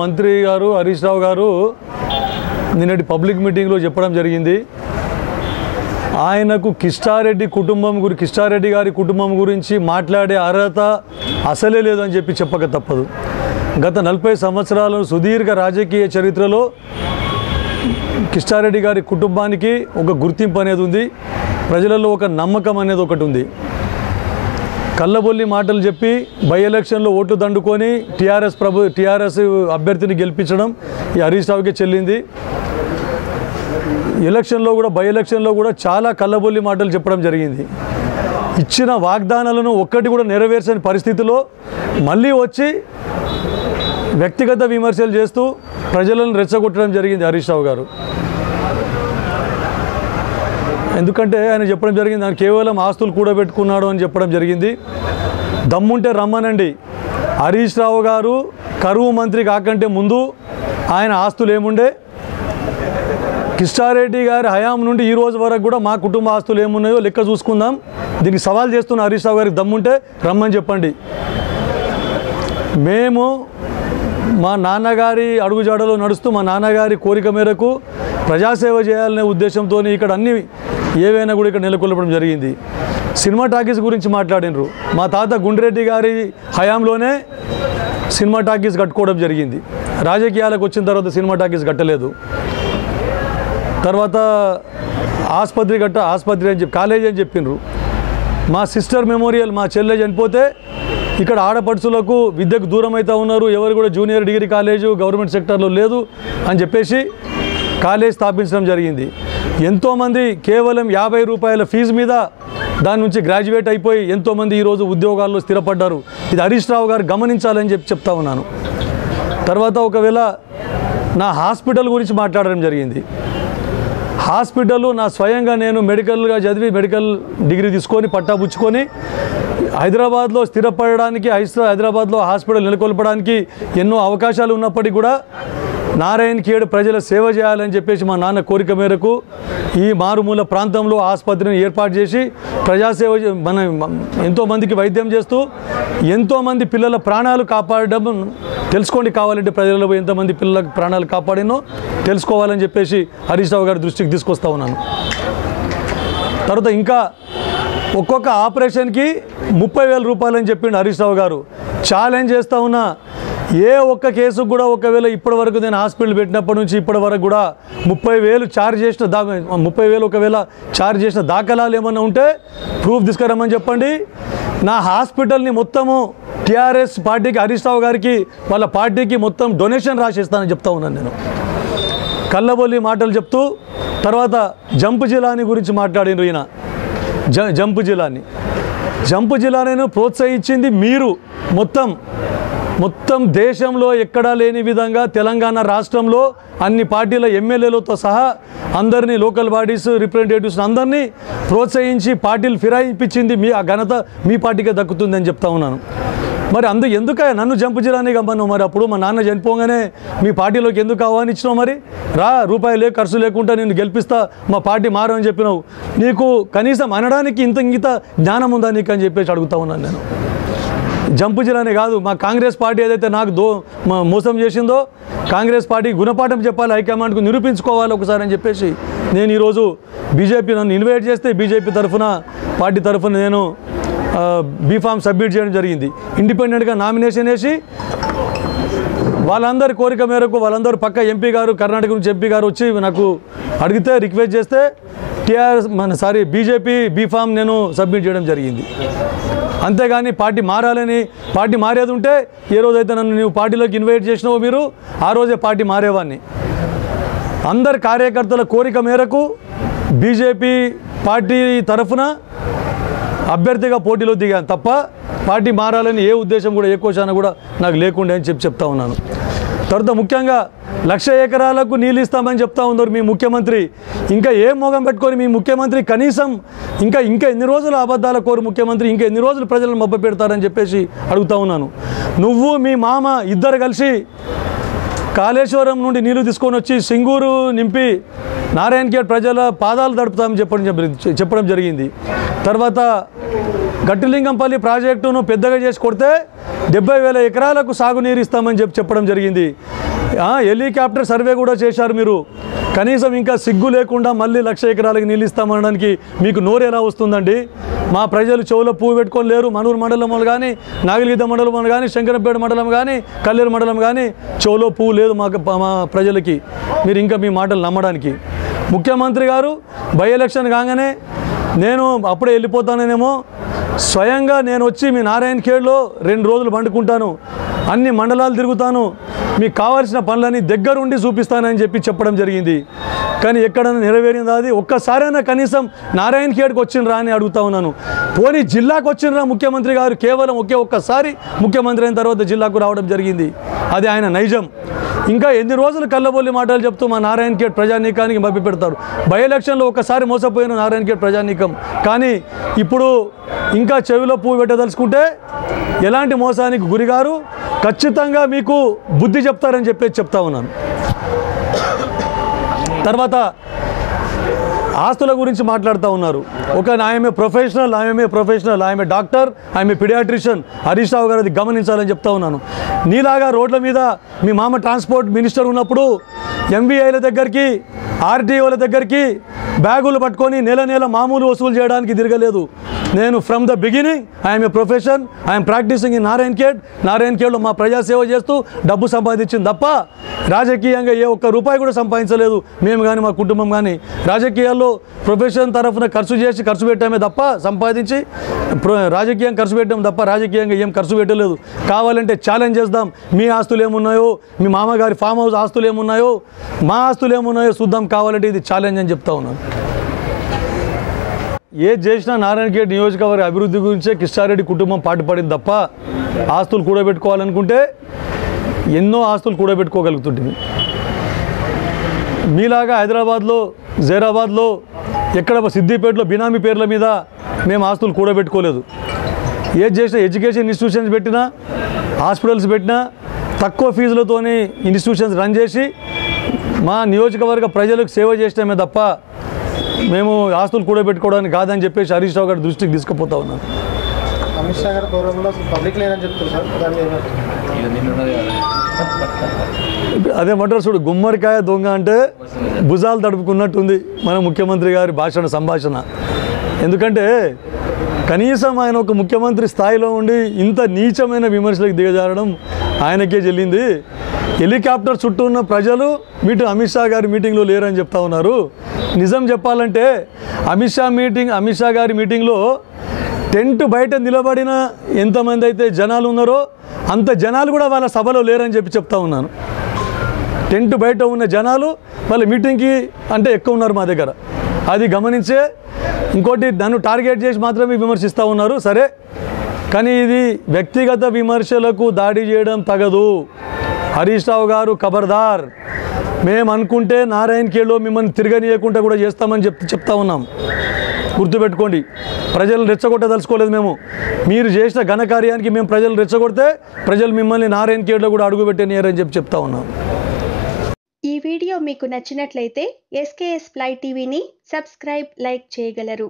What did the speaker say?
మంత్రి గారు హరీష్ రావు గారు నిన్నటి పబ్లిక్ మీటింగ్లో చెప్పడం జరిగింది. ఆయనకు కిష్టారెడ్డి గారి కుటుంబం గురించి మాట్లాడే అర్హత అసలే లేదని చెప్పక తప్పదు. గత 40 సంవత్సరాల సుదీర్ఘ రాజకీయ చరిత్రలో కిష్టారెడ్డి గారి కుటుంబానికి ఒక గుర్తింపు అనేది ఉంది. ప్రజలలో ఒక నమ్మకం అనేది ఒకటి ఉంది. కళ్ళబొల్లి మాటలు చెప్పి బై ఎలక్షన్లో ఓట్లు దండుకొని టీఆర్ఎస్ అభ్యర్థిని గెలిపించడం ఈ హరీష్ రావుకే చెల్లింది. బై ఎలక్షన్లో కూడా చాలా కళ్ళబొల్లి మాటలు చెప్పడం జరిగింది. ఇచ్చిన వాగ్దానాలను ఒక్కటి కూడా నెరవేర్చని పరిస్థితిలో మళ్ళీ వచ్చి వ్యక్తిగత విమర్శలు చేస్తూ ప్రజలను రెచ్చగొట్టడం జరిగింది హరీష్ రావు గారు. ఎందుకంటే ఆయన చెప్పడం జరిగింది ఆయన కేవలం ఆస్తులు కూడబెట్టుకున్నాడు అని చెప్పడం జరిగింది. దమ్ముంటే రమ్మనండి. హరీష్ రావు గారు కరువు మంత్రి కాకంటే ముందు ఆయన ఆస్తులు ఏముండే, కిష్టారెడ్డి గారి హయాం నుండి ఈ రోజు వరకు కూడా మా కుటుంబ ఆస్తులు ఏమున్నాయో లెక్క చూసుకుందాం. దీనికి సవాల్ చేస్తున్న హరీష్ రావు గారికి దమ్ముంటే రమ్మని చెప్పండి. మేము మా నాన్నగారి అడుగుజాడలో నడుస్తూ మా నాన్నగారి కోరిక మేరకు ప్రజాసేవ చేయాలనే ఉద్దేశంతో ఇక్కడ అన్ని ఏవైనా కూడా ఇక్కడ నెలకొల్పడం జరిగింది. సినిమా టాకీస్ గురించి మాట్లాడినరు. మా తాత గుండ్రెడ్డి గారి హయాంలోనే సినిమా టాకీస్ కట్టుకోవడం జరిగింది. రాజకీయాలకు వచ్చిన తర్వాత సినిమా టాకీస్ కట్టలేదు. తర్వాత ఆసుపత్రి అని చెప్పి కాలేజీ అని చెప్పినారు. మా సిస్టర్ మెమోరియల్ మా చెల్లె చనిపోతే ఇక్కడ ఆడపడుచులకు విద్యకు దూరం అవుతూ ఉన్నారు, ఎవరు కూడా జూనియర్ డిగ్రీ కాలేజు గవర్నమెంట్ సెక్టర్లో లేదు అని చెప్పేసి కాలేజ్ స్థాపించడం జరిగింది. ఎంతోమంది కేవలం 50 రూపాయల ఫీజు మీద దాని నుంచి గ్రాడ్యుయేట్ అయిపోయి ఎంతోమంది ఈరోజు ఉద్యోగాల్లో స్థిరపడ్డారు. ఇది హరీష్ రావు గారు గమనించాలని చెప్తా ఉన్నాను. తర్వాత ఒకవేళ నా హాస్పిటల్ గురించి మాట్లాడడం జరిగింది. హాస్పిటల్ నా స్వయంగా నేను మెడికల్గా చదివి మెడికల్ డిగ్రీ తీసుకొని పట్టాపుచ్చుకొని హైదరాబాద్లో స్థిరపడడానికి హైదరాబాద్లో హాస్పిటల్ నెలకొల్పడానికి ఎన్నో అవకాశాలు ఉన్నప్పటికీ కూడా నారాయణ ఖేడ్ ప్రజల సేవ చేయాలని చెప్పేసి మా నాన్న కోరిక మేరకు ఈ మారుమూల ప్రాంతంలో ఆసుపత్రిని ఏర్పాటు చేసి ప్రజాసేవ ఎంతోమందికి వైద్యం చేస్తూ ఎంతోమంది పిల్లల ప్రాణాలు కాపాడడం తెలుసుకోండి. కావాలంటే ప్రజలలో ఎంతమంది పిల్లల ప్రాణాలు కాపాడినో తెలుసుకోవాలని చెప్పేసి హరీష్ రావు గారి దృష్టికి తీసుకొస్తా ఉన్నాను. తర్వాత ఇంకా ఒక్కొక్క ఆపరేషన్కి 30,000 రూపాయలు అని చెప్పిండు హరీష్ రావు గారు. ఛాలెంజ్ చేస్తూ ఉన్నా, ఏ ఒక్క కేసుకు కూడా ఒకవేళ ఇప్పటి వరకు నేను హాస్పిటల్ పెట్టినప్పటి నుంచి ఇప్పటి వరకు కూడా 30,000 ఛార్జ్ చేసిన 30,000 ఒకవేళ ఛార్జ్ చేసిన దాఖలాలు ఏమన్నా ఉంటే ప్రూఫ్ తీసుకురమ్మని చెప్పండి. నా హాస్పిటల్ని మొత్తము టీఆర్ఎస్ పార్టీకి హరీష్ రావు గారికి వాళ్ళ పార్టీకి మొత్తం డొనేషన్ రాసేస్తానని చెప్తా ఉన్నాను నేను. కళ్ళబొల్లి మాటలు చెప్తూ తర్వాత జంపు జిల్లాని గురించి మాట్లాడిన ఈయన. జంపు జిల్లాని ప్రోత్సహించింది మీరు. మొత్తం దేశంలో ఎక్కడా లేని విధంగా తెలంగాణ రాష్ట్రంలో అన్ని పార్టీల ఎమ్మెల్యేలతో సహా అందరినీ లోకల్ బాడీస్ రిప్రజెంటేటివ్స్ అందరినీ ప్రోత్సహించి పార్టీలు ఫిరాయింపించింది ఆ ఘనత మీ పార్టీకే దక్కుతుందని చెప్తా ఉన్నాను. మరి ఎందుకు నన్ను జంపు జిల్లాని గమ్మన్నావు? మరి అప్పుడు మా నాన్న చనిపోగానే మీ పార్టీలోకి ఎందుకు ఆహ్వానించినావు? మరి రూపాయలే ఖర్చు లేకుండా నేను గెలిపిస్తా, మా పార్టీ మారని చెప్పినావు. నీకు కనీసం అనడానికి ఇంత జ్ఞానం ఉందా నీకు అని చెప్పేసి అడుగుతా ఉన్నాను నేను. జంపు జిల్లానే కాదు, మా కాంగ్రెస్ పార్టీ ఏదైతే నాకు మోసం చేసిందో కాంగ్రెస్ పార్టీ గుణపాఠం చెప్పాలి, హైకమాండ్కు నిరూపించుకోవాలి ఒకసారి అని చెప్పేసి నేను ఈరోజు బీజేపీ నన్ను ఇన్వైట్ చేస్తే బీజేపీ పార్టీ తరఫున నేను బీఫామ్ సబ్మిట్ చేయడం జరిగింది. ఇండిపెండెంట్గా నామినేషన్ వేసి వాళ్ళందరి కోరిక మేరకు వాళ్ళందరూ పక్క ఎంపీ గారు కర్ణాటక నుంచి ఎంపీ గారు వచ్చి నాకు అడిగితే రిక్వెస్ట్ చేస్తే బీజేపీ బీఫామ్ నేను సబ్మిట్ చేయడం జరిగింది. అంతేగాని పార్టీ మారేది ఉంటే ఏ రోజైతే నన్ను నీవు పార్టీలోకి ఇన్వైట్ చేసినావో మీరు ఆ రోజే పార్టీ మారేవాడిని. అందరి కార్యకర్తల కోరిక మేరకు బీజేపీ పార్టీ తరఫున అభ్యర్థిగా పోటీలో దిగాను తప్ప పార్టీ మారాలని ఏ ఉద్దేశం కూడా ఏ కోశాన కూడా నాకు లేకుండే అని చెప్తా ఉన్నాను. తర్వాత ముఖ్యంగా 1,00,000 ఎకరాలకు నీళ్ళు ఇస్తామని చెప్తా ఉన్నారు మీ ముఖ్యమంత్రి. ఇంకా ఏం మోగం పెట్టుకొని మీ ముఖ్యమంత్రి కనీసం ఇంకా ఎన్ని రోజులు అబద్ధాల కోరు ముఖ్యమంత్రి, ఇంకా ఎన్ని రోజులు ప్రజలను మభ్య పెడతారని చెప్పేసి అడుగుతా ఉన్నాను. నువ్వు మీ మామ ఇద్దరు కలిసి కాళేశ్వరం నుండి నీళ్లు తీసుకొని వచ్చి సింగూరు నింపి నారాయణ ఖేడ్ ప్రజల పాదాలు తడుపుతామని చెప్పడం జరిగింది. తర్వాత గట్టిలింగంపల్లి ప్రాజెక్టును పెద్దగా చేసి కొడితే 70,000 ఎకరాలకు సాగునీరు ఇస్తామని చెప్పడం జరిగింది. హెలికాప్టర్ సర్వే కూడా చేశారు మీరు. కనీసం ఇంకా సిగ్గు లేకుండా మళ్ళీ 1,00,000 ఎకరాలకు నీళ్ళు ఇస్తామనడానికి మీకు నోరు ఎలా వస్తుందండి? మా ప్రజలు చెవులో పువ్వు పెట్టుకొని లేరు. మనూరు మండలంలో కానీ, నాగిలిగిద్ద మండలం కానీ, శంకరంపేట మండలం కానీ, కల్లేరు మండలం కానీ చెవులో పువ్వు లేదు మా ప్రజలకి. మీరు ఇంకా మీ మాటలు నమ్మడానికి. ముఖ్యమంత్రి గారు బై ఎలక్షన్ కాగానే నేను అప్పుడే వెళ్ళిపోతానేమో, స్వయంగా నేను వచ్చి మీ నారాయణఖేడ్లో 2 రోజులు పండుకుంటాను, అన్ని మండలాలు తిరుగుతాను, మీకు కావాల్సిన పనులని దగ్గరుండి చూపిస్తానని చెప్పడం జరిగింది. కానీ ఎక్కడైనా నెరవేరిందా అది? ఒక్కసారైనా కనీసం నారాయణఖేడ్కి వచ్చినరా అని అడుగుతా ఉన్నాను. పోనీ జిల్లాకు వచ్చినరా ముఖ్యమంత్రి గారు? కేవలం ఒక్కసారి ముఖ్యమంత్రి అయిన తర్వాత జిల్లాకు రావడం జరిగింది. అది ఆయన నైజం. ఇంకా ఎన్ని రోజులు కళ్ళబొల్లి మాటలు చెప్తూ మా నారాయణఖేడ్ ప్రజానీకానికి మభ్య పెడతారు. బై ఎలక్షన్లో ఒక్కసారి మోసపోయిన నారాయణఖేడ్ ప్రజానీకం. కానీ ఇప్పుడు ఇంకా చెవిలో పువ్వు పెట్టదలుచుకుంటే ఎలాంటి మోసానికి గురిగారు? ఖచ్చితంగా మీకు బుద్ధి చెప్తారని చెప్తా ఉన్నాను. తర్వాత ఆస్తుల గురించి మాట్లాడుతూ ఉన్నారు. I'm a professional, I'm a doctor, I'm a pediatrician. Harish Rao garu అది గమనించాలని చెప్తా ఉన్నాను. నీలాగా రోడ్ల మీద మీ మామ ట్రాన్స్పోర్ట్ మినిస్టర్ ఉన్నప్పుడు ఎంవీఐల దగ్గరికి, ఆర్టీఓల దగ్గరికి బ్యాగులు పట్టుకొని నెల మామూలు వసూలు చేయడానికి తిరగలేదు. నేను from the beginning I'm a profession, I'm practising in నారాయణఖేడ్లో మా ప్రజాసేవ చేస్తూ డబ్బు సంపాదించింది తప్ప రాజకీయంగా ఏ ఒక్క రూపాయి కూడా సంపాదించలేదు మేము కానీ మా కుటుంబం కానీ. రాజకీయాల్లో ప్రొఫెషన్ తరఫున ఖర్చు పెట్టామే తప్ప సంపాదించి రాజకీయం ఖర్చు పెట్టాం తప్ప రాజకీయంగా ఏం ఖర్చు పెట్టలేదు. కావాలంటే ఛాలెంజ్ చేద్దాం. మీ ఆస్తులు ఏమున్నాయో, మీ మామగారి ఫామ్ హౌస్ ఆస్తులు ఏమున్నాయో, మా ఆస్తులు ఏమున్నాయో చూద్దాం. కావాలంటే ఇది ఛాలెంజ్ అని చెప్తా ఉన్నాను. ఏది చేసినా నారాయణఖేడ్ నియోజకవర్గ అభివృద్ధి గురించే కిష్టారెడ్డి కుటుంబం పాటుపడింది తప్ప ఆస్తులు కూడబెట్టుకోవాలనుకుంటే ఎన్నో ఆస్తులు కూడబెట్టుకోగలుగుతుంటుంది. మీలాగా హైదరాబాద్లో, జైరాబాద్లో, ఎక్కడ సిద్దిపేటలో బినామీ పేర్ల మీద మేము ఆస్తులు కూడబెట్టుకోలేదు. ఏది చేసినా ఎడ్యుకేషన్ ఇన్స్టిట్యూషన్స్ పెట్టినా, హాస్పిటల్స్ పెట్టినా, తక్కువ ఫీజులతోని ఇన్స్టిట్యూషన్స్ రన్ చేసి మా నియోజకవర్గ ప్రజలకు సేవ చేసినామే తప్ప మేము ఆస్తులు కూడబెట్టుకోవడానికి కాదని చెప్పేసి హరీష్ రావు గారి దృష్టికి తీసుకుపోతా ఉన్నాను. అమిత్ షా గారి గౌరవంలో పబ్లిక్ లేదని చెప్తున్నారు సార్. అదేమంటారు చూడు, గుమ్మడికాయ దొంగ అంటే భుజాలు తడుపుకున్నట్టుంది మన ముఖ్యమంత్రి గారి సంభాషణ. ఎందుకంటే కనీసం ఆయన ఒక ముఖ్యమంత్రి స్థాయిలో ఉండి ఇంత నీచమైన విమర్శలకు దిగజారడం ఆయనకే చెల్లింది. హెలికాప్టర్ చుట్టూ ఉన్న ప్రజలు అమిత్ షా గారి మీటింగ్లో లేరని చెప్తా ఉన్నారు. నిజం చెప్పాలంటే అమిత్ షా గారి మీటింగ్లో టెంట్ బయట నిలబడిన ఎంతమంది అయితే జనాలు ఉన్నారో అంత జనాలు కూడా వాళ్ళ సభలో లేరని చెప్తా ఉన్నాను. టెంట్ బయట ఉన్న జనాలు వాళ్ళ మీటింగ్కి అంటే ఎక్కువ ఉన్నారు మా దగ్గర. అది గమనించే ఇంకోటి నన్ను టార్గెట్ చేసి మాత్రమే విమర్శిస్తూ ఉన్నారు. సరే, కానీ ఇది వ్యక్తిగత విమర్శలకు దాడి చేయడం తగదు. హరీష్ రావు గారు ఖబర్దార్. మేము అనుకుంటే నారాయణఖేడ్లో మిమ్మల్ని తిరగనీయకుండా కూడా చేస్తామని చెప్తా ఉన్నాం. గుర్తుపెట్టుకోండి, ప్రజలను రెచ్చగొట్టదలుచుకోలేదు మేము. మీరు చేసిన ఘనకార్యానికి మేము ప్రజలు రెచ్చగొడితే ప్రజలు మిమ్మల్ని నారాయణఖేడ్లో కూడా అడుగుపెట్టనియరని చెప్తా ఉన్నాం. ఈ వీడియో మీకు నచ్చినట్లయితే SKS Fly టీవీని సబ్స్క్రైబ్, లైక్ చేయగలరు.